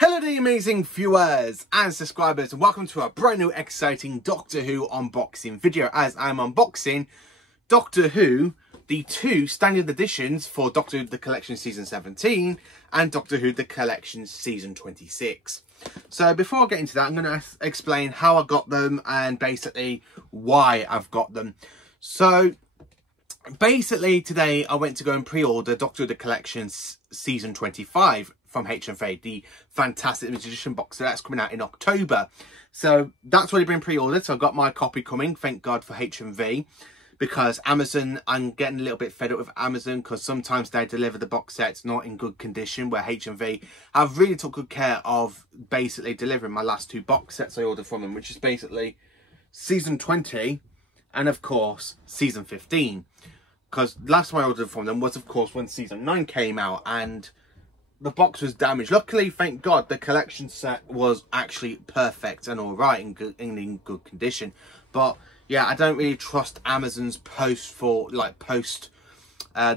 Hello there amazing viewers and subscribers, and welcome to a brand new exciting Doctor Who unboxing video, as I'm unboxing Doctor Who, the two standard editions for Doctor Who The Collection Season 17 and Doctor Who The Collection Season 26. So before I get into that, I'm going to explain how I got them and basically why I've got them. So basically today I went to go and pre-order Doctor Who The Collection Season 25 from HMV, the fantastic limited edition box. So that's coming out in October. So that's already been pre-ordered. So I've got my copy coming. Thank God for HMV, because Amazon, I'm getting a little bit fed up with Amazon because sometimes they deliver the box sets not in good condition, where HMV have really took good care of basically delivering my last two box sets I ordered from them, which is basically Season 20 and of course Season 15. Because the last time I ordered from them was of course when Season 9 came out and the box was damaged. Luckily, thank God, the collection set was actually perfect and all right in good condition. But yeah, I don't really trust Amazon's the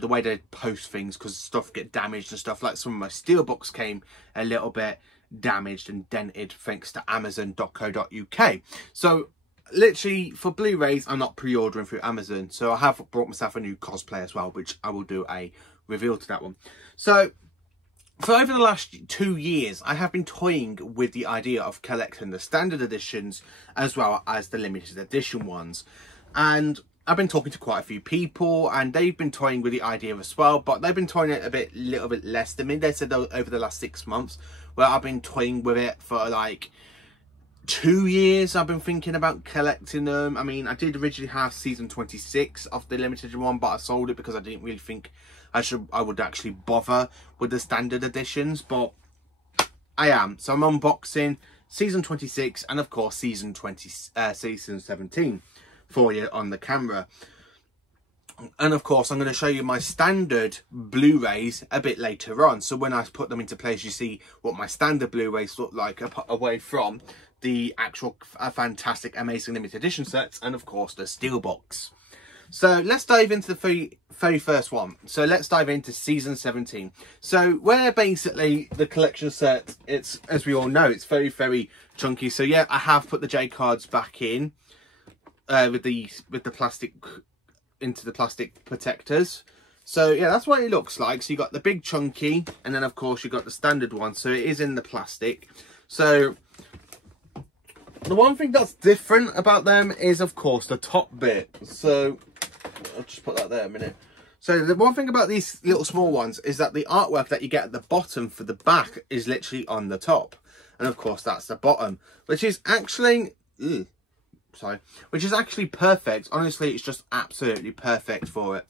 way they post things, because stuff get damaged and stuff. Like some of my steelbooks came a little bit damaged and dented thanks to Amazon.co.uk. So literally for Blu-rays, I'm not pre-ordering through Amazon. So I have brought myself a new cosplay as well, which I will do a reveal to that one. So for over the last 2 years, I have been toying with the idea of collecting the standard editions as well as the limited edition ones. And I've been talking to quite a few people and they've been toying with the idea as well, but they've been toying it a little bit less than me. They said over the last 6 months, where I've been toying with it for like 2 years. I've been thinking about collecting them. I mean, I did originally have Season 26 of the limited one, but I sold it because I didn't really think I would actually bother with the standard editions, but I am. So I'm unboxing Season 26 and of course Season 17 for you on the camera. And of course I'm going to show you my standard Blu-rays a bit later on. So when I put them into place, you see what my standard Blu-rays look like away from the actual fantastic amazing limited edition sets and of course the steelbox. So let's dive into the very first one. So let's dive into Season 17. So where basically the collection set, it's, as we all know, it's very, very chunky. So yeah, I have put the J cards back in with the plastic, into the plastic protectors. So yeah, that's what it looks like. So you got the big chunky, and then of course you got the standard one. So it is in the plastic. So the one thing that's different about them is of course the top bit. So I'll just put that there a minute. So the one thing about these little small ones is that the artwork that you get at the bottom for the back is literally on the top. And of course that's the bottom, which is actually, which is actually perfect. Honestly, it's just absolutely perfect for it.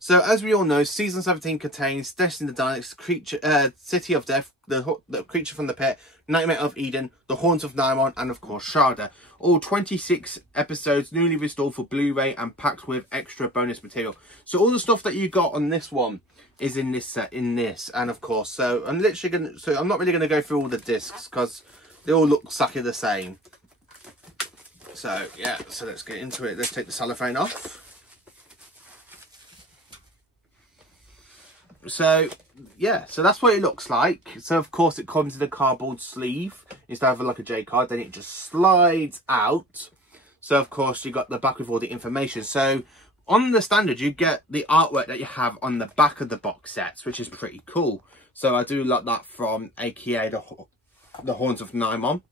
So as we all know, Season 17 contains Destiny of the Daleks, Creature, City of Death, the Creature from the Pit, Nightmare of Eden, The Haunts of Nimon, and of course Shada. All 26 episodes newly restored for Blu-ray and packed with extra bonus material. So all the stuff that you got on this one is in this set, and of course, so I'm literally gonna, so I'm not really gonna go through all the discs because they all look exactly the same. So yeah, so let's get into it. Let's take the cellophane off. So yeah, so that's what it looks like. So of course it comes in a cardboard sleeve instead of like a J card, then it just slides out. So of course you got the back with all the information. So on the standard you get the artwork that you have on the back of the box sets, which is pretty cool. So I do like that from AKA the Haunts of Nimon.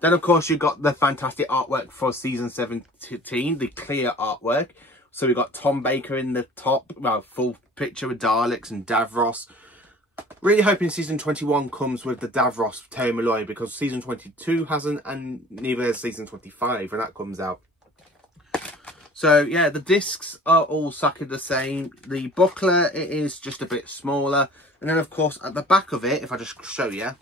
Then of course you got the fantastic artwork for Season 17, the clear artwork. So we got Tom Baker in the top, well, full picture with Daleks and Davros. Really hoping Season 21 comes with the Davros Terry Malloy, because Season 22 hasn't, and neither has Season 25 when that comes out. So yeah, the discs are all exactly the same. The booklet, it is just a bit smaller. And then of course at the back of it, if I just show you,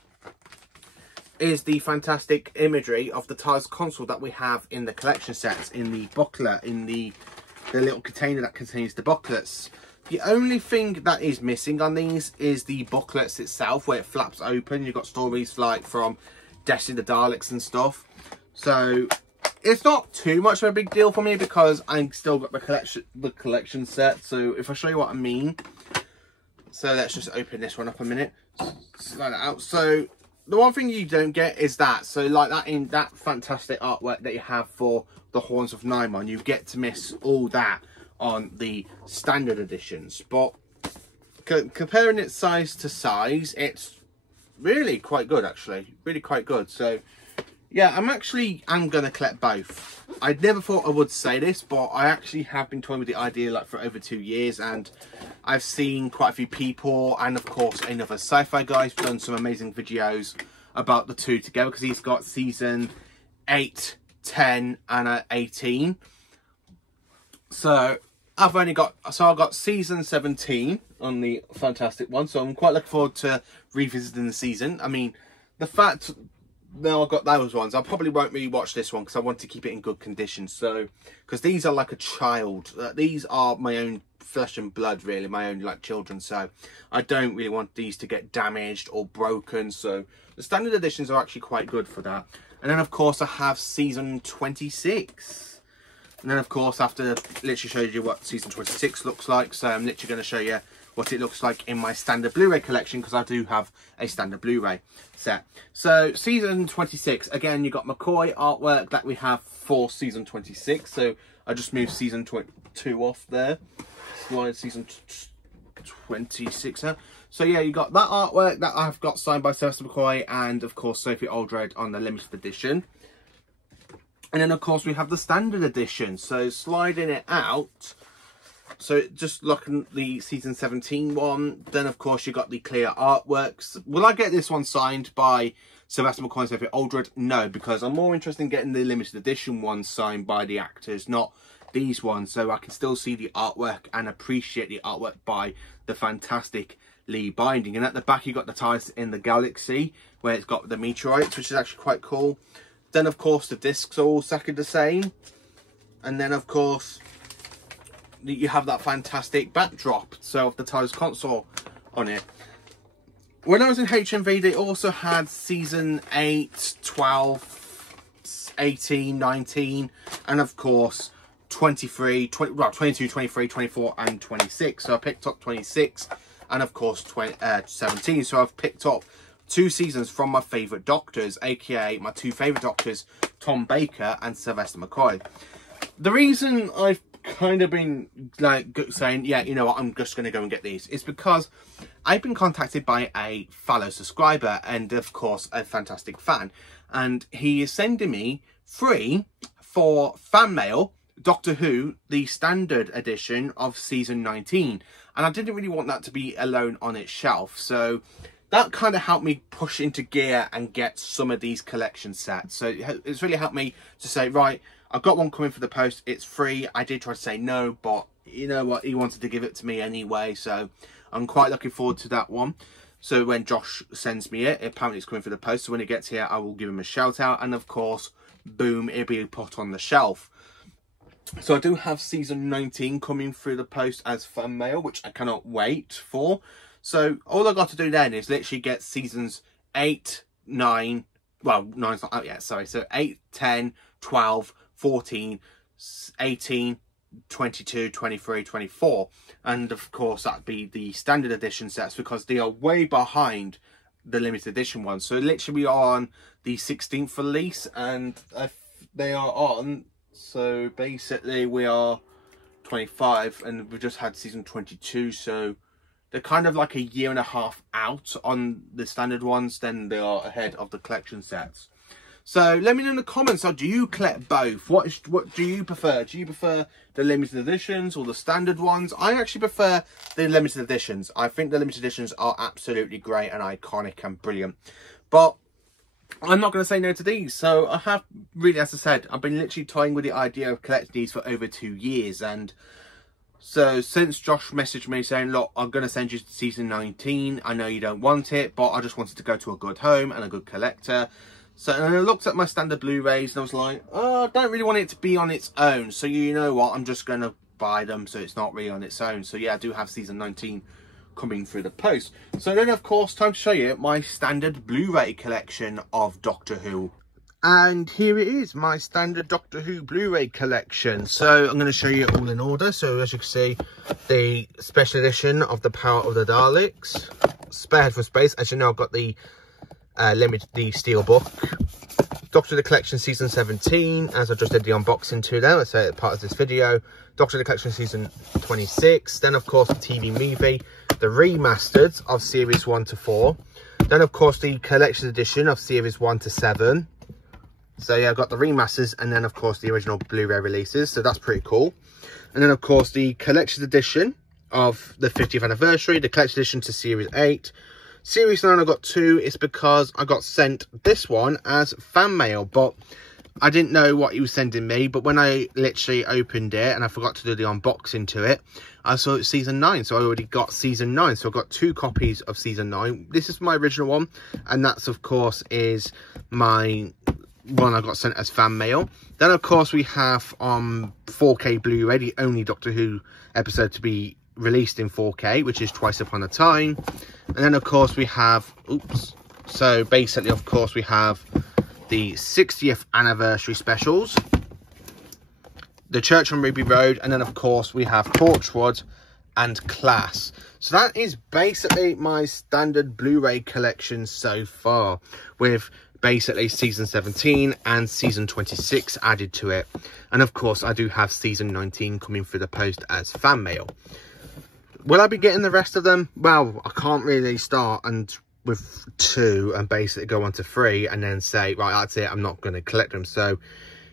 is the fantastic imagery of the TARDIS console that we have in the collection sets, in the booklet, in the little container that contains the booklets. The only thing that is missing on these is the booklets itself, where it flaps open. You've got stories like from Destiny of the Daleks and stuff. So it's not too much of a big deal for me because I've still got the collection set. So if I show you what I mean, so let's just open this one up a minute. Slide it out. So the one thing you don't get is that. So like that, in that fantastic artwork that you have for the Horns of Nimon, you get to miss all that on the standard editions. But comparing its size to size, it's really quite good, actually. Really quite good. So yeah, I'm going to collect both. I never thought I would say this, but I actually have been toying with the idea like for over 2 years, and I've seen quite a few people, and of course another sci-fi guy who's done some amazing videos about the two together, because he's got season 8, 10 and 18. So I've got season 17 on the fantastic one, so I'm quite looking forward to revisiting the season. I mean, the fact now I've got those ones, I probably won't really watch this one because I want to keep it in good condition. So because these are like a child, these are my own flesh and blood, really, my own like children, so I don't really want these to get damaged or broken. So the standard editions are actually quite good for that. And then of course I have season 26, and then of course after literally showed you what season 26 looks like, so I'm literally going to show you what it looks like in my standard Blu-ray collection, because I do have a standard Blu-ray set. So season 26, again, you got McCoy artwork that we have for season 26. So I just moved season 22 off there, slide season 26 now. So yeah, you got that artwork that I've got signed by Sylvester McCoy and of course Sophie Aldred on the limited edition. And then of course we have the standard edition. So sliding it out, so just looking at the season 17 one, then of course you got the clear artworks. Will I get this one signed by Sylvester McCoy and Sophie Aldred? No, because I'm more interested in getting the limited edition ones signed by the actors, not these ones, so I can still see the artwork and appreciate the artwork by the fantastic Lee Binding. And at the back you got the TIEs in the Galaxy, where it's got the meteorites, which is actually quite cool. Then of course the discs are all exactly the same, and then of course you have that fantastic backdrop, so of the TIEs console on it. When I was in HMV, they also had season 8, 12, 18, 19, and of course 23, 22, 23, 24 and 26. So I picked up 26 and of course 17. So I've picked up 2 seasons from my favourite Doctors, aka my 2 favourite Doctors, Tom Baker and Sylvester McCoy. The reason I've kind of been like saying, yeah, you know what, I'm just going to go and get these, is because I've been contacted by a fellow subscriber and of course a fantastic fan, and he is sending me free for fan mail Doctor Who, the standard edition of season 19, and I didn't really want that to be alone on its shelf, so that kind of helped me push into gear and get some of these collection sets. So it's really helped me to say, right, I've got one coming for the post, it's free. I did try to say no, but you know what, he wanted to give it to me anyway, so I'm quite looking forward to that one. So when Josh sends me it, apparently it's coming for the post, so when it gets here I will give him a shout out, and of course, boom, it'll be put on the shelf. So I do have season 19 coming through the post as fan mail, which I cannot wait for. So all I got to do then is literally get seasons 8, 9, well, 9's not out yet, sorry. So 8, 10, 12, 14, 18, 22, 23, 24. And of course that'd be the standard edition sets, because they are way behind the limited edition ones. So literally we are on the 16th release, and they are on, so basically we are 25 and we've just had season 22, so they're kind of like a year and a half out on the standard ones, then they are ahead of the collection sets. So let me know in the comments, do you collect both? What do you prefer? Do you prefer the limited editions or the standard ones? I actually prefer the limited editions. I think the limited editions are absolutely great and iconic and brilliant. But I'm not going to say no to these. So I have really, as I said, I've been literally toying with the idea of collecting these for over 2 years. And so since Josh messaged me saying, look, I'm going to send you season 19. I know you don't want it, but I just wanted to go to a good home and a good collector. So and I looked at my standard Blu-rays and I was like, oh, I don't really want it to be on its own. So you know what, I'm just going to buy them so it's not really on its own. So yeah, I do have season 19 coming through the post. So then of course, time to show you my standard Blu-ray collection of Doctor Who. And here it is, my standard Doctor Who Blu-ray collection. So I'm going to show you it all in order. So as you can see, the special edition of The Power of the Daleks, Spearhead from Space. As you know, I've got the the Steelbook. Doctor of the Collection Season 17, as I just did the unboxing to them, so part of this video. Doctor of the Collection Season 26. Then, of course, the TV movie, the remastered of Series 1 to 4. Then, of course, the Collection Edition of Series 1 to 7. So, yeah, I've got the remasters and then, of course, the original Blu-ray releases. So, that's pretty cool. And then, of course, the Collection Edition of the 50th anniversary, the Collection Edition to Series 8. Series 9 I got 2. It's because I got sent this one as fan mail, but I didn't know what he was sending me. But when I literally opened it and I forgot to do the unboxing to it, I saw it's Season 9, so I already got Season 9. So I got 2 copies of Season 9. This is my original one, and that's, of course, is my one I got sent as fan mail. Then, of course, we have 4K Blu-ray, the only Doctor Who episode to be released in 4K, which is Twice Upon a Time. And then, of course, we have so basically, of course, we have the 60th anniversary specials, the Church on Ruby Road, and then, of course, we have Torchwood and Class. So that is basically my standard Blu-ray collection so far, with basically Season 17 and Season 26 added to it. And, of course, I do have Season 19 coming through the post as fan mail. Will I be getting the rest of them? Well, I can't really start with 2 and basically go on to 3 and then say, right, that's it, I'm not going to collect them. So,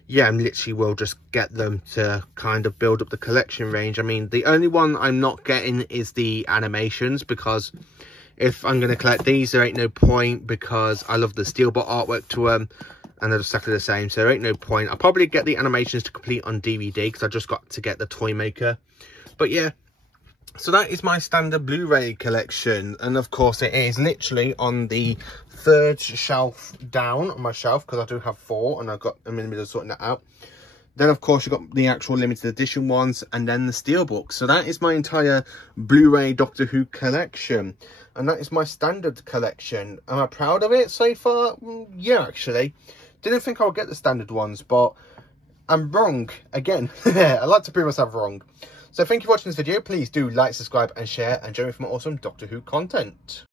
yeah, I literally will just get them to kind of build up the collection range. I mean, the only one I'm not getting is the animations, because if I'm going to collect these, there ain't no point, because I love the Steelbook artwork to them, and they're exactly the same, so there ain't no point. I'll probably get the animations to complete on DVD, because I just got to get the Toymaker. But yeah, so that is my standard Blu-ray collection, and of course it is literally on the 3rd shelf down on my shelf, because I do have 4 and I'm in the middle of sorting that out. Then, of course, you've got the actual limited edition ones, and then the Steelbook. So that is my entire Blu-ray Doctor Who collection, and that is my standard collection. Am I proud of it so far? Yeah, actually. Didn't think I would get the standard ones, but I'm wrong again. I like to prove myself wrong. So thank you for watching this video. Please do like, subscribe and share, and join me for more awesome Doctor Who content.